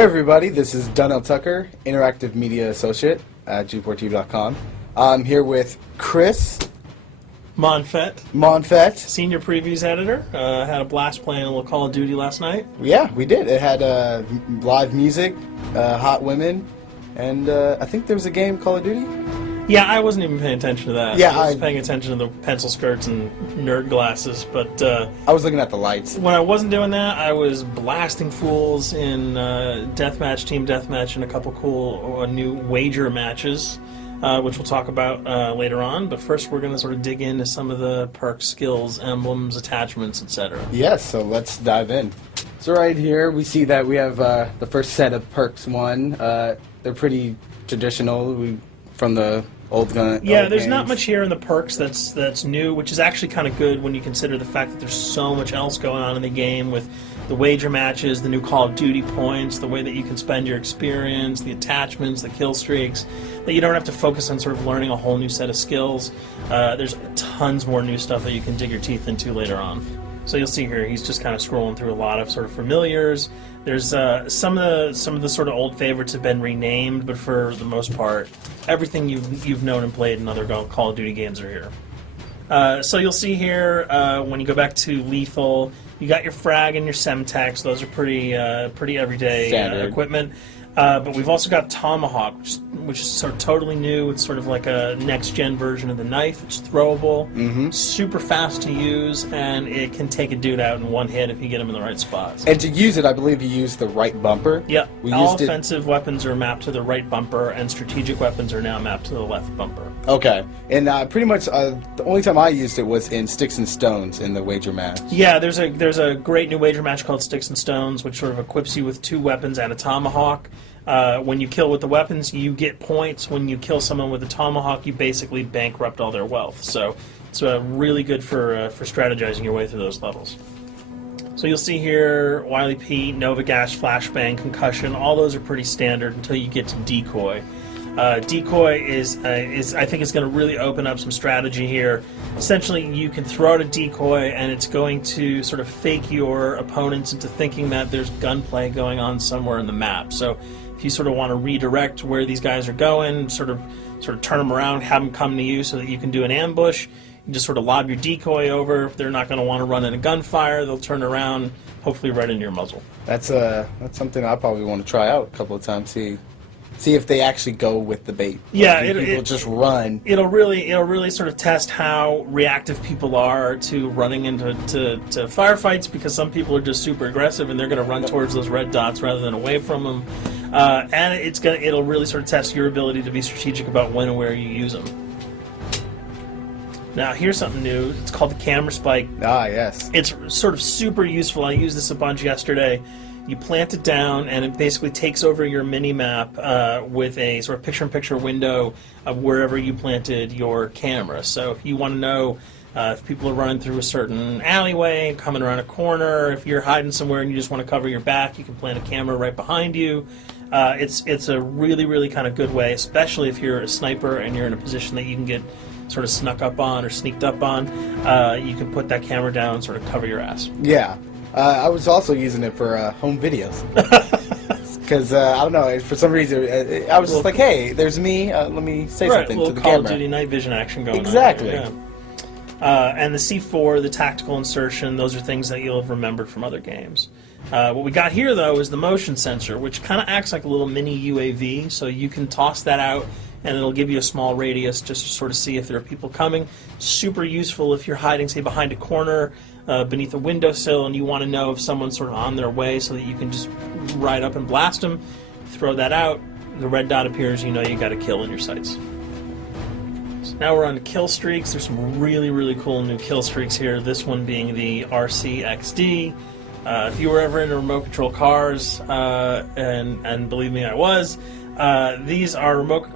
Hey everybody, this is Donnell Tucker, Interactive Media Associate at G4TV.com. I'm here with Chris Monfett, Senior Previews Editor. Had a blast playing a little Call of Duty last night. Yeah, we did. It had live music, hot women, and I think there was a game, Call of Duty? Yeah, I wasn't even paying attention to that. Yeah, I was paying attention to the pencil skirts and nerd glasses, but I was looking at the lights. When I wasn't doing that, I was blasting fools in deathmatch, team deathmatch, and a couple cool new wager matches, which we'll talk about later on. But first, we're going to sort of dig into some of the perks, skills, emblems, attachments, etc. Yes, so let's dive in. So right here, we see that we have the first set of perks one. They're pretty traditional from the old gun. Yeah, old there's games. not much here in the perks that's new, which is actually kind of good when you consider the fact that there's so much else going on in the game with the wager matches, the new Call of Duty points, the way that you can spend your experience, the attachments, the kill streaks, that you don't have to focus on sort of learning a whole new set of skills. There's tons more new stuff that you can dig your teeth into later on. So you'll see here, he's just kind of scrolling through a lot of sort of familiars. There's some of the sort of old favorites have been renamed, but for the most part, everything you've known and played in other Call of Duty games are here. So you'll see here when you go back to lethal, you got your frag and your semtex. Those are pretty everyday equipment. But we've also got Tomahawk, which is sort of totally new. It's sort of like a next-gen version of the knife. It's throwable, super fast to use, and it can take a dude out in one hit if you get him in the right spots. And to use it, I believe you use the right bumper. Yep. All offensive weapons are mapped to the right bumper, and strategic weapons are now mapped to the left bumper. Okay. And pretty much the only time I used it was in Sticks and Stones in the wager match. Yeah, there's a great new wager match called Sticks and Stones, which sort of equips you with 2 weapons and a tomahawk. When you kill with the weapons, you get points. When you kill someone with a tomahawk, you basically bankrupt all their wealth. So it's really good for strategizing your way through those levels. So you'll see here, Wily Pete, Nova Gash, Flashbang, Concussion, all those are pretty standard until you get to Decoy. Decoy is I think it's going to really open up some strategy here. Essentially, you can throw out a decoy, and it's going to sort of fake your opponents into thinking that there's gunplay going on somewhere in the map. So if you sort of want to redirect where these guys are going, sort of turn them around, have them come to you so that you can do an ambush, you just sort of lob your decoy over. They're not going to want to run in a gunfire. They'll turn around, hopefully right into your muzzle. That's something I probably want to try out a couple of times. See if they actually go with the bait. Yeah, people just run. It'll really sort of test how reactive people are to running into firefights, because some people are just super aggressive and they're going to run towards those red dots rather than away from them. And it'll really sort of test your ability to be strategic about when and where you use them. Now here's something new. It's called the camera spike. Ah, yes. It's sort of super useful. I used this a bunch yesterday. You plant it down, and it basically takes over your mini-map with a sort of picture-in-picture window of wherever you planted your camera. So if you want to know if people are running through a certain alleyway, coming around a corner, if you're hiding somewhere and you just want to cover your back, you can plant a camera right behind you. It's a really kind of good way, especially if you're a sniper and you're in a position that you can get sort of snuck up on or sneaked up on. You can put that camera down and sort of cover your ass. Yeah. I was also using it for home videos. Because, I don't know, for some reason, I was just like, hey, there's me, let me say something to the Call camera. of Duty night vision action going exactly. on. Yeah. And the C4, the tactical insertion, those are things that you'll have remembered from other games. What we got here, though, is the motion sensor, which kind of acts like a little mini UAV, so you can toss that out, and it'll give you a small radius just to sort of see if there are people coming. Super useful if you're hiding, say, behind a corner, beneath a windowsill, and you want to know if someone's sort of on their way so that you can just ride up and blast them. Throw that out, the red dot appears, you know you got a kill in your sights. So now we're on to kill streaks. There's some really cool new kill streaks here, this one being the RCXD. If you were ever into remote control cars, and believe me, I was, these are remote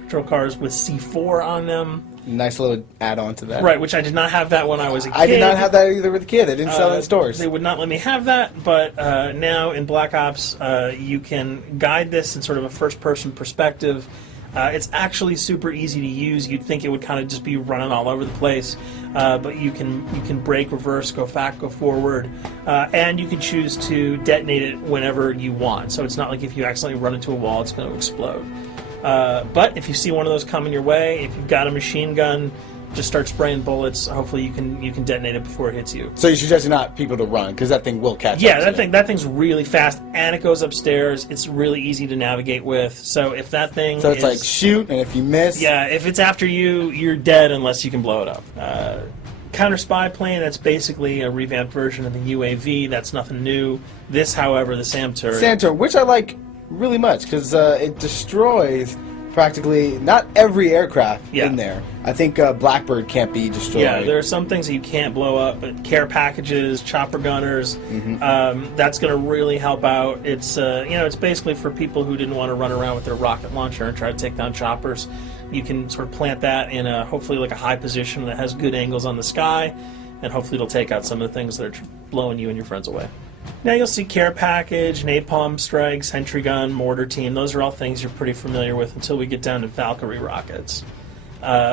control cars with C4 on them. Nice little add-on to that. Right, which I did not have that when I was a kid. I did not have that either with a kid. They didn't sell it in stores. They would not let me have that, but now in Black Ops, you can guide this in sort of a first-person perspective. It's actually super easy to use. You'd think it would kind of just be running all over the place, but you can brake, reverse, go back, go forward, and you can choose to detonate it whenever you want. So it's not like if you accidentally run into a wall, it's going to explode. But if you see one of those coming your way, if you've got a machine gun, just start spraying bullets. Hopefully you can detonate it before it hits you. So you suggest not people to run because that thing will catch up. Yeah, that thing's really fast, and it goes upstairs. It's really easy to navigate with. So if that thing So it's like shoot, and if you miss... Yeah, if it's after you, you're dead unless you can blow it up. Counter spy plane, that's basically a revamped version of the UAV. That's nothing new. This, however, the SAM turret... SAM turret, which I like really much because it destroys... practically not every aircraft in there. I think Blackbird can't be destroyed. Yeah, there are some things that you can't blow up, but care packages, chopper gunners, that's going to really help out. It's it's basically for people who didn't want to run around with their rocket launcher and try to take down choppers. You can sort of plant that in a hopefully like a high position that has good angles on the sky, and hopefully it'll take out some of the things that are blowing you and your friends away. Now you'll see care package, napalm strike, sentry gun, mortar team. Those are all things you're pretty familiar with until we get down to Valkyrie rockets.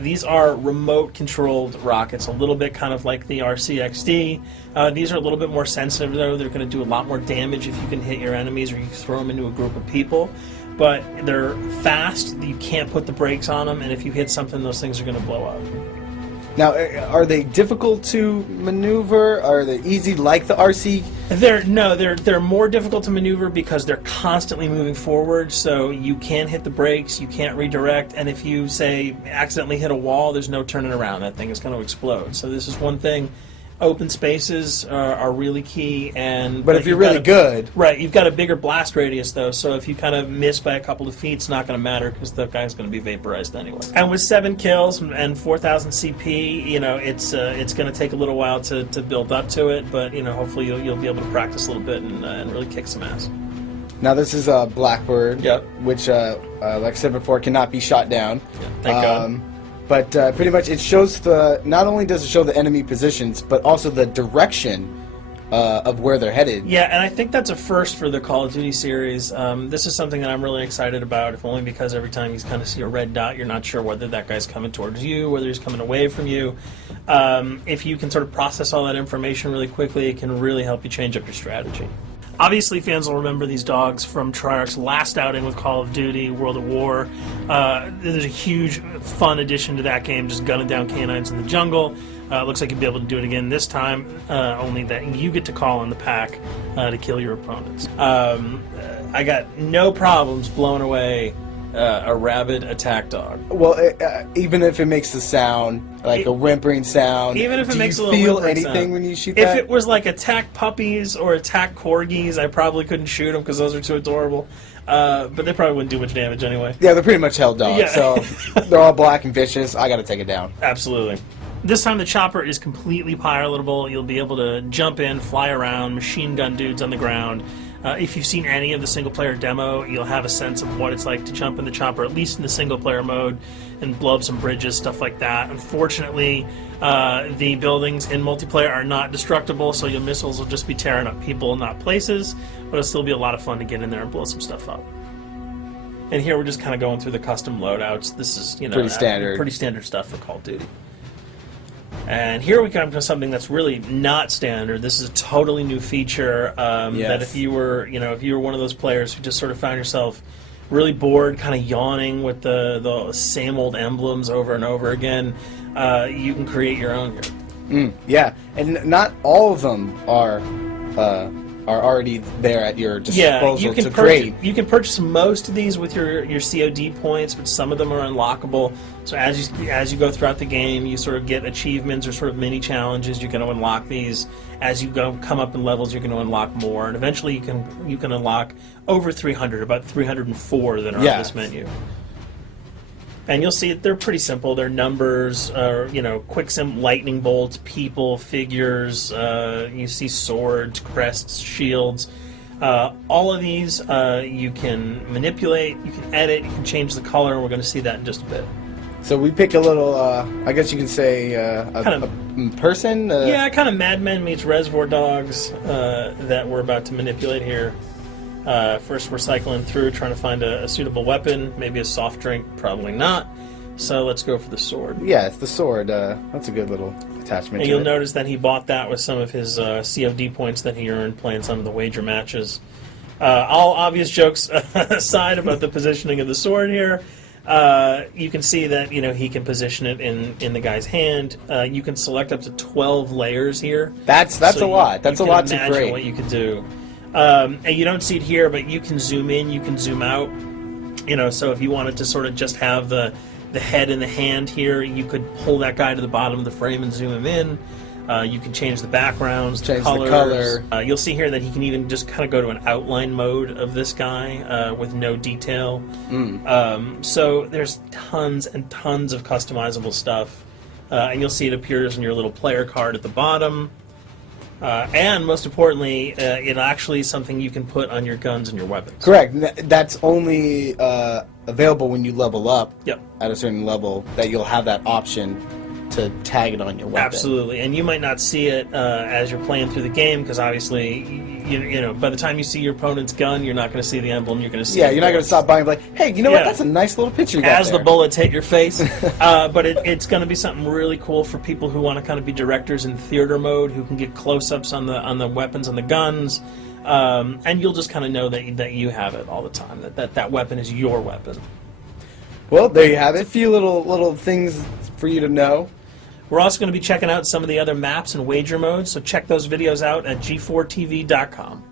These are remote-controlled rockets, a little bit kind of like the RCXD. These are a little bit more sensitive, though. They're going to do a lot more damage if you can hit your enemies or you throw them into a group of people. But they're fast, you can't put the brakes on them, and if you hit something, those things are going to blow up. Now, are they difficult to maneuver? Are they easy like the RC? They're more difficult to maneuver because they're constantly moving forward, so you can't hit the brakes, you can't redirect, and if you, say, accidentally hit a wall, there's no turning around. That thing is going to explode. So this is one thing. Open spaces are really key, but if you're really good, right? You've got a bigger blast radius though, so if you kind of miss by a couple of feet, it's not going to matter because the guy's going to be vaporized anyway. And with 7 kills and 4,000 CP, it's going to take a little while to build up to it, but hopefully you'll be able to practice a little bit and really kick some ass. Now this is a Blackbird, yep, which, like I said before, cannot be shot down. Yeah, thank God. But pretty much it shows not only does it show the enemy positions, but also the direction of where they're headed. Yeah, and I think that's a first for the Call of Duty series. This is something that I'm really excited about, if only because every time you kind of see a red dot, you're not sure whether that guy's coming towards you, whether he's coming away from you. If you can sort of process all that information really quickly, it can really help you change up your strategy. Obviously, fans will remember these dogs from Treyarch's last outing with Call of Duty, World at War. There's a huge, fun addition to that game, just gunning down canines in the jungle. Looks like you'll be able to do it again this time, only that you get to call in the pack to kill your opponents. I got no problems blowing away a rabid attack dog. Well, even if it makes the sound, like a whimpering sound, even if it makes a little feel whimpering anything sound. when you shoot If that? it was like attack puppies or attack corgis, I probably couldn't shoot them because those are too adorable. But they probably wouldn't do much damage anyway. Yeah, they're pretty much held dogs, Yeah. so they're all black and vicious. I gotta take it down. Absolutely. This time the chopper is completely pilotable. You'll be able to jump in, fly around, machine gun dudes on the ground. If you've seen any of the single-player demo, you'll have a sense of what it's like to jump in the chopper, at least in the single-player mode, and blow up some bridges, stuff like that. Unfortunately, the buildings in multiplayer are not destructible, so your missiles will just be tearing up people, not places, but it'll still be a lot of fun to get in there and blow some stuff up. And here we're just kind of going through the custom loadouts. This is, pretty standard stuff for Call of Duty. And here we come to something that's really not standard. This is a totally new feature that if you were one of those players who just sort of found yourself really bored, kind of yawning with the same old emblems over and over again, you can create your own here. Yeah, and not all of them are already there at your disposal to create. You can purchase most of these with your COD points, but some of them are unlockable. So as you go throughout the game, you sort of get achievements or sort of mini challenges. You're going to unlock these. As you come up in levels, you're going to unlock more, and eventually you can unlock over 300, about 304 that are on this menu. And you'll see they're pretty simple. They're numbers, quick lightning bolts, people, figures. You see swords, crests, shields. All of these you can manipulate, you can edit, you can change the color, and we're going to see that in just a bit. So we pick a little, I guess you can say, a person? Yeah, kind of Mad Men meets Reservoir Dogs that we're about to manipulate here. First, we're cycling through, trying to find a suitable weapon. Maybe a soft drink, probably not. So let's go for the sword. Yeah, it's the sword. That's a good little attachment. And you'll notice that he bought that with some of his COD points that he earned playing some of the wager matches. All obvious jokes aside about the positioning of the sword here, you can see that he can position it in the guy's hand. You can select up to 12 layers here. That's a lot. That's a lot to imagine create. what you could do. And you don't see it here, but you can zoom in, you can zoom out. So if you wanted to sort of just have the head in the hand here, you could pull that guy to the bottom of the frame and zoom him in. You can change the backgrounds, change colors. the color. You'll see here that he can even just kind of go to an outline mode of this guy with no detail. So there's tons and tons of customizable stuff. And you'll see it appears in your little player card at the bottom. And most importantly, it actually is something you can put on your guns and your weapons. Correct. That's only available when you level up at a certain level, that you'll have that option to tag it on your weapon. Absolutely. And you might not see it as you're playing through the game, because obviously, by the time you see your opponent's gun, you're not going to see the emblem. You're going to see you're not going to stop by and be like, hey, you know what? That's a nice little picture you got as there. the bullets hit your face. But it's going to be something really cool for people who want to kind of be directors in theater mode, who can get close-ups on the weapons and the guns. And you'll just kind of know that you have it all the time, that weapon is your weapon. Well, there you have it. A few little things for you to know. We're also going to be checking out some of the other maps and wager modes, so check those videos out at g4tv.com.